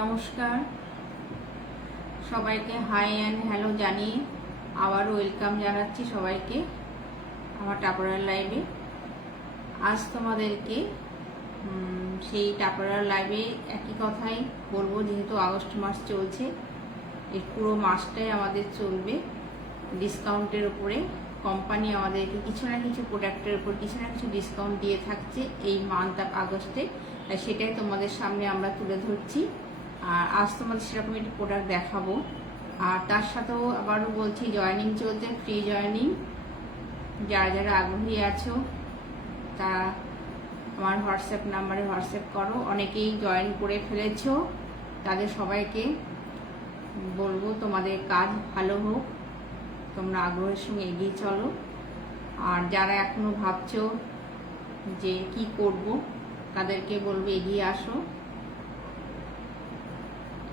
নমস্কার সবাইকে, high and hello জানিয়ে আবার ওয়েলকাম জানাচ্ছি সবাইকে আমার টাপরার লাইভে। আজ তোমাদেরকে সেই টাপরার লাইভে একই কথাই বলবো, যেহেতু আগস্ট মাস চলছে, এই পুরো মাসটাই আমাদের চলবে ডিসকাউন্টের উপরে। কোম্পানি আমাদেরকে কিছু না কিছু প্রোডাক্টের উপর কিছু না কিছু ডিসকাউন্ট দিয়ে থাকছে এই মান্থ অফ আগস্টে, তাই সেটাই তোমাদের সামনে আমরা তুলে ধরছি। আর আজ তোমাদের সেরকম একটি প্রোডাক্ট দেখাবো। আর তার সাথেও আবারও বলছি, জয়েনিং চলছে, ফ্রি জয়েনিং। যারা যারা আগ্রহী আছো তারা আমার হোয়াটসঅ্যাপ নাম্বারে হোয়াটসঅ্যাপ করো। অনেকেই জয়েন করে ফেলেছো, তাদের সবাইকে বলবো তোমাদের কাজ ভালো হোক, তোমরা আগ্রহের সঙ্গে এগিয়ে চলো। আর যারা এখনো ভাবছো যে কি করব, তাদেরকে বলবো এগিয়ে আসো,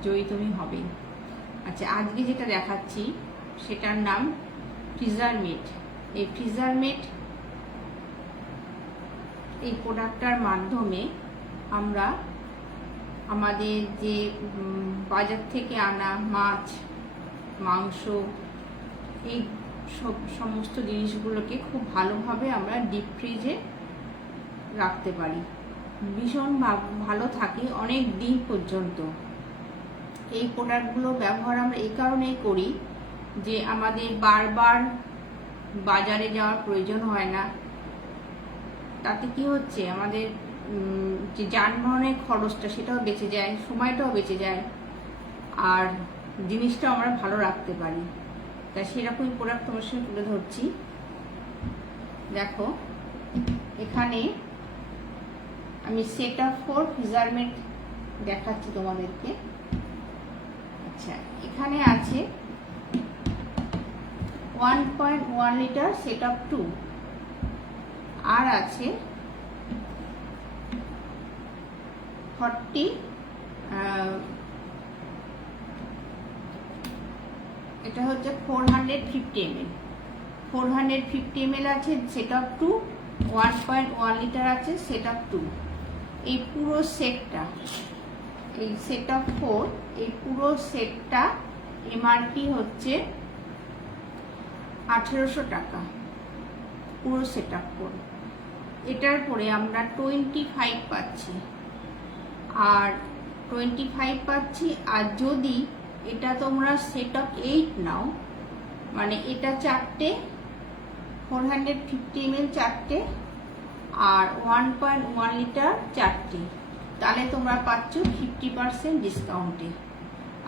জয়ী তুমি হবে। আচ্ছা, আজকে যেটা দেখাচ্ছি সেটার নাম ফ্রিজারমেট। এই ফ্রিজারমেট এই প্রোডাক্টটার মাধ্যমে আমরা আমাদের যে বাজার থেকে আনা মাছ, মাংস, এই সমস্ত জিনিসগুলোকে খুব ভালোভাবে আমরা ডিপ ফ্রিজে রাখতে পারি। ভীষণ ভালো থাকে অনেক দিন পর্যন্ত। এই প্রোডাক্টগুলো ব্যবহার আমরা এই কারণেই করি যে আমাদের বারবার বাজারে যাওয়ার প্রয়োজন হয় না। তাতে কি হচ্ছে, আমাদের যে যানবাহনের খরচটা সেটাও বেঁচে যায়, সময়টাও বেঁচে যায়, আর জিনিসটাও আমরা ভালো রাখতে পারি। তাই সেরকমই প্রোডাক্ট তোমার সঙ্গে তুলে ধরছি। দেখো, এখানে আমি সেট আপ ফর ফ্রিজারমেট দেখাচ্ছি তোমাদেরকে। আচ্ছা, এখানে আছে 1.1 লিটার সেট আপ 2, আর আছে 40 এটা হচ্ছে 450 ml। 450 ml আছে সেট আপ 2, 1.1 লিটার আছে সেট আপ 2। এই পুরো সেটটা, এই সেট আপ 4, এই পুরো সেটটা এমআরপি হচ্ছে 1800 টাকা, পুরো সেট আপ 4। এটার পরে আমরা 25 পাচ্ছি, আর 25 পাচ্ছি। আর যদি এটা তোমরা সেট আপ 8 নাও, মানে এটা 4টে 450 ml 4টে, আর 1.1 লিটার 4টে, তাহলে তোমরা পাচ্ছ 50% ডিসকাউন্টে।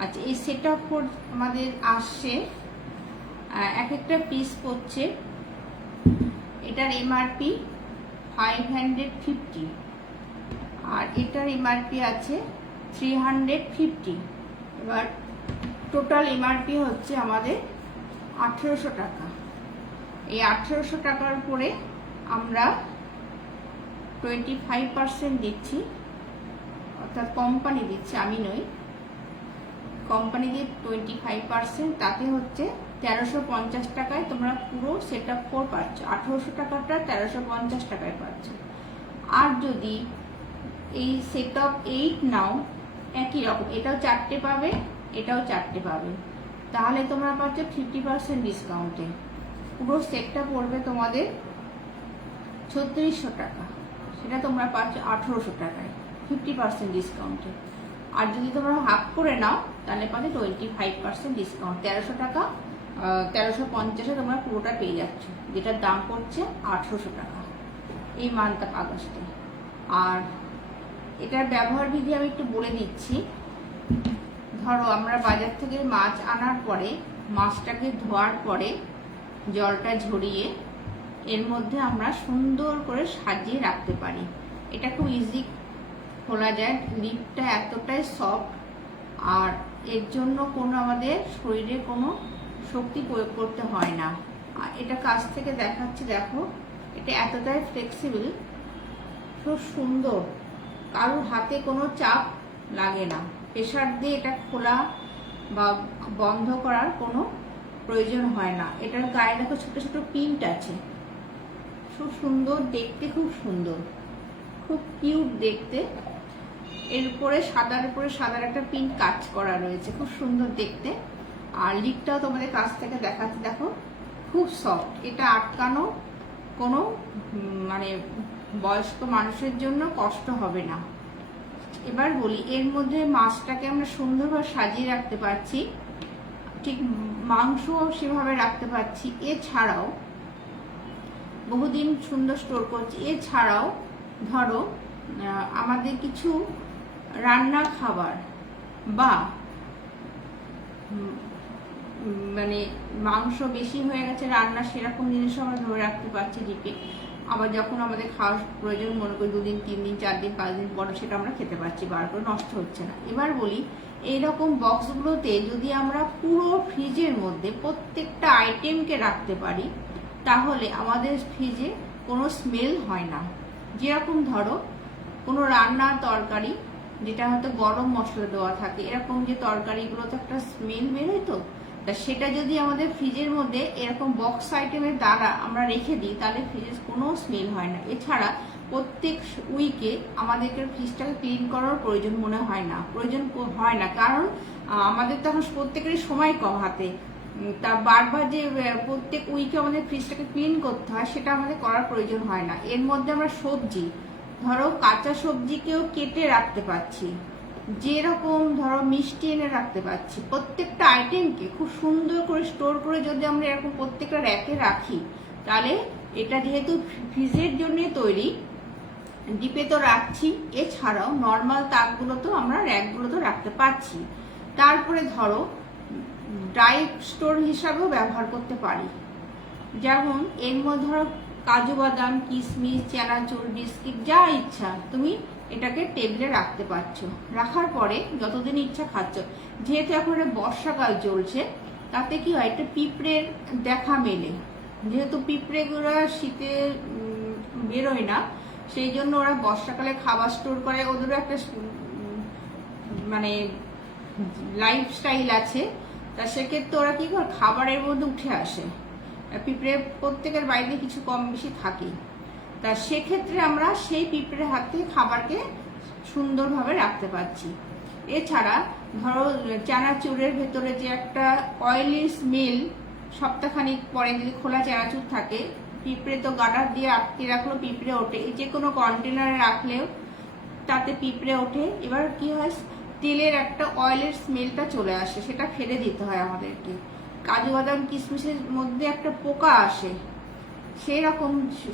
আচ্ছা, এই সেট আপ 4 আমাদের আসছে, এক একটা পিস পড়ছে, এটার এমআরপি 550, আর এটার এমআরপি আছে 350। এবার টোটাল এমআরপি হচ্ছে আমাদের 1800 টাকা। এই 1800 টাকার উপরে আমরা 25% দিচ্ছি, অর্থাৎ কোম্পানি দিচ্ছে, আমি নই, কোম্পানি দিয়ে 25%। তাতে হচ্ছে 1350 টাকায় তোমরা পুরো সেট আপ 4 পাচ্ছ। 1800 টাকাটা 1350 টাকায় পাচ্ছ। আর যদি এই সেট আপ 8 নাও, একই রকম, এটাও 4টে পাবে, এটাও 4টে পাবে, তাহলে তোমরা পাচ্ছ 50% ডিসকাউন্টে। পুরো সেটটা পড়বে তোমাদের 3600 টাকা, সেটা তোমরা পাচ্ছ 1800 টাকায় 50% ডিসকাউন্টে। আর যদি তোমরা হাফ করে নাও, তাহলে পাচ্ছ 25% ডিসকাউন্ট। 1300 টাকা, 1350-এ তোমরা পুরোটা পেয়ে যাচ্ছ, যেটার দাম পড়ছে 1800 টাকা এই মান্থ অফ আগস্টে। আর এটার ব্যবহার বিধি আমি একটু বলে দিচ্ছি। ধরো, আমরা বাজার থেকে মাছ আনার পরে, মাছটাকে ধোয়ার পরে জলটা ঝরিয়ে এর মধ্যে আমরা সুন্দর করে সাজিয়ে রাখতে পারি। এটা খুব ইজি খোলা যায়, লিডটা এতটাই সফট, আর এর জন্য কোনো আমাদের শরীরে কোনো শক্তি প্রয়োগ করতে হয় না। আর এটা কাছ থেকে দেখাচ্ছি, দেখো, এটা এতটাই ফ্লেক্সিবল, খুব সুন্দর, কারোর হাতে কোনো চাপ লাগে না। প্রেসার দিয়ে এটা খোলা বা বন্ধ করার কোনো প্রয়োজন হয় না। এটার গায়ে দেখো ছোট ছোট পিন্ট আছে, খুব সুন্দর দেখতে, খুব সুন্দর, খুব কিউট দেখতে। এর উপরে সাদার একটা প্রিন্ট কাজ করা রয়েছে, খুব সুন্দর দেখতে। আর লিকটাও তোমাদের কাছ থেকে দেখাচ্ছি, দেখো খুব সফট। এটা আটকানো কোনো মানে বয়স্ক মানুষের জন্য কষ্ট হবে না। এবার বলি, এর মধ্যে মাছটাকে আমরা সুন্দরভাবে সাজিয়ে রাখতে পারছি, ঠিক মাংস সেভাবে রাখতে পারছি। এছাড়াও বহুদিন সুন্দর স্টোর করছি। এছাড়াও ধরো আমাদের কিছু রান্নার খাবার বা মানে মাংস বেশি হয়ে গেছে রান্না, সেরকম জিনিসও আমরা ধরে রাখতে পারছি ডিপে। আবার যখন আমাদের খাওয়ার প্রয়োজন মনে করি 2 দিন 3 দিন 4 দিন 5 দিন পরে সেটা আমরা খেতে পারছি, বার করে নষ্ট হচ্ছে না। এবার বলি, এইরকম বক্সগুলোতে যদি আমরা পুরো ফ্রিজের মধ্যে প্রত্যেকটা আইটেমকে রাখতে পারি, তাহলে আমাদের ফ্রিজে কোনো স্মেল হয় না। যেরকম ধরো কোনো রান্নার তরকারি যেটা হয়তো গরম মশলা দেওয়া থাকে, এরকম যে তরকারিগুলোতে একটা স্মেল বেরোয়, তো তা সেটা যদি আমাদের ফ্রিজের মধ্যে এরকম বক্স আইটেমের দ্বারা আমরা রেখে দিই, তাহলে ফ্রিজের কোনো স্মেল হয় না। এছাড়া প্রত্যেক উইকে আমাদেরকে ফ্রিজটাকে ক্লিন করার প্রয়োজন হয় না, কারণ আমাদের তখন প্রত্যেকেরই সময় কম হাতে। তা বারবার যে প্রত্যেক উইকে আমাদের ফ্রিজটাকে ক্লিন করতে হয়, সেটা আমাদের করার প্রয়োজন হয় না। এর মধ্যে আমরা সবজি, ধরো কাঁচা সবজিকেও কেটে রাখতে পারছি, যেরকম ধরো মিষ্টি এনে রাখতে পারছি। প্রত্যেকটা আইটেমকে খুব সুন্দর করে স্টোর করে যদি আমরা এরকম প্রত্যেকটা র্যাকে রাখি, তাহলে এটা যেহেতু ফ্রিজের জন্য তৈরি, ডিপে তো রাখছি, এছাড়াও নর্মাল তাকগুলোতেও আমরা র্যাকগুলোতেও রাখতে পারছি। তারপরে ধরো ড্রাই স্টোর হিসাবেও ব্যবহার করতে পারি। যেমন এর মধ্যে ধরো কাজু বাদাম, কিশমিশ, চানাচুর, বিস্কিট, যা ইচ্ছা তুমি এটাকে টেবিলে রাখতে পারছো। রাখার পরে যতদিন ইচ্ছা খাচ্ছ। যেহেতু এখন বর্ষাকাল চলছে, তাতে কি হয়, একটা পিঁপড়ের দেখা মেলে। যেহেতু পিঁপড়েগুলো শীতে বেরোয় না, সেই জন্য ওরা বর্ষাকালে খাবার স্টোর করে, ওদেরও একটা মানে লাইফস্টাইল আছে। তা সেক্ষেত্রে ওরা কি করে, খাবারের মধ্যে উঠে আসে। পিঁপড়ে প্রত্যেকের বাইরে কিছু কম বেশি থাকে, তা সেক্ষেত্রে আমরা সেই পিঁপড়ের হাত থেকে খাবারকে সুন্দরভাবে রাখতে পারছি। এছাড়া ধরো চানাচুরের ভেতরে যে একটা অয়েলি স্মেল, সপ্তাহখানিক পরে যদি খোলা চানাচুর থাকে, পিঁপড়ে তো গাডার দিয়ে আটকে রাখলেও পিঁপড়ে ওঠে, যে কোনো কন্টেনারে রাখলেও তাতে পিঁপড়ে ওঠে। এবার কি হয়, তেলের একটা অয়েলের স্মেলটা চলে আসে, সেটা ফেলে দিতে হয় আমাদেরকে। কাজু বাদাম কিশমিশের মধ্যে একটা পোকা আসে,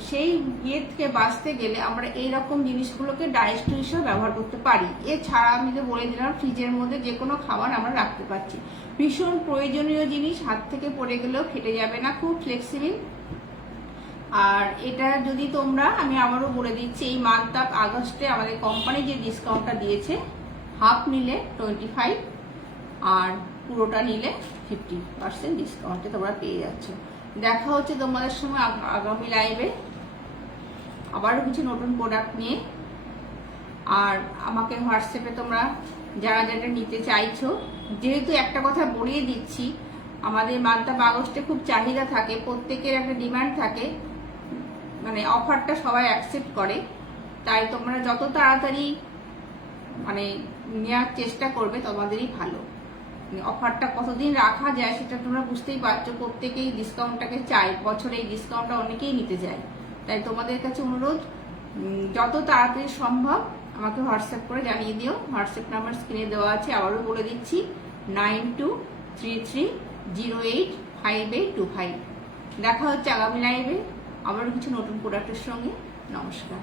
সেই ইয়ে থেকে বাঁচতে গেলে আমরা এইরকম জিনিসগুলোকে ডাইজেস্ট হিসেবে ব্যবহার করতে পারি। এছাড়া আমি তো বলে দিলাম, ফ্রিজের মধ্যে যে কোনো খাবার আমরা রাখতে পারছি। ভীষণ প্রয়োজনীয় জিনিস, হাত থেকে পড়ে গেলেও ফেটে যাবে না, খুব ফ্লেক্সিবল। আর এটা যদি তোমরা, আমি আবারও বলে দিচ্ছি, এই মান্থ অফ আগস্টে আমাদের কোম্পানি যে ডিসকাউন্টটা দিয়েছে, হাফ নিলে 25 আর পুরোটা নিলে 50% ডিসকাউন্টে তোমরা পেয়ে যাচ্ছ। দেখা হচ্ছে তোমাদের সঙ্গে আগামী লাইভে আবারও কিছু নতুন প্রোডাক্ট নিয়ে। আর আমাকে হোয়াটসঅ্যাপে তোমরা যারা যারা নিতে চাইছো, যেহেতু একটা কথা বলিয়ে দিচ্ছি, আমাদের মান্থ অফ আগস্টে খুব চাহিদা থাকে, প্রত্যেকের একটা ডিমান্ড থাকে, মানে অফারটা সবাই অ্যাকসেপ্ট করে। তাই তোমরা যত তাড়াতাড়ি মানে নেওয়ার চেষ্টা করবে তোমাদেরই ভালো। অফারটা কতদিন রাখা যায় সেটা তোমরা বুঝতেই পারছো, প্রত্যেকেই ডিসকাউন্টটাকে চায়, বছরে এই ডিসকাউন্টটা অনেকেই নিতে যায়। তাই তোমাদের কাছে অনুরোধ, যত তাড়াতাড়ি সম্ভব আমাকে হোয়াটসঅ্যাপ করে জানিয়ে দিও। হোয়াটসঅ্যাপ নাম্বার স্ক্রিনে দেওয়া আছে, আবারও বলে দিচ্ছি 9233085825। দেখা হচ্ছে আগামী লাইভে আবারও কিছু নতুন প্রোডাক্টের সঙ্গে। নমস্কার।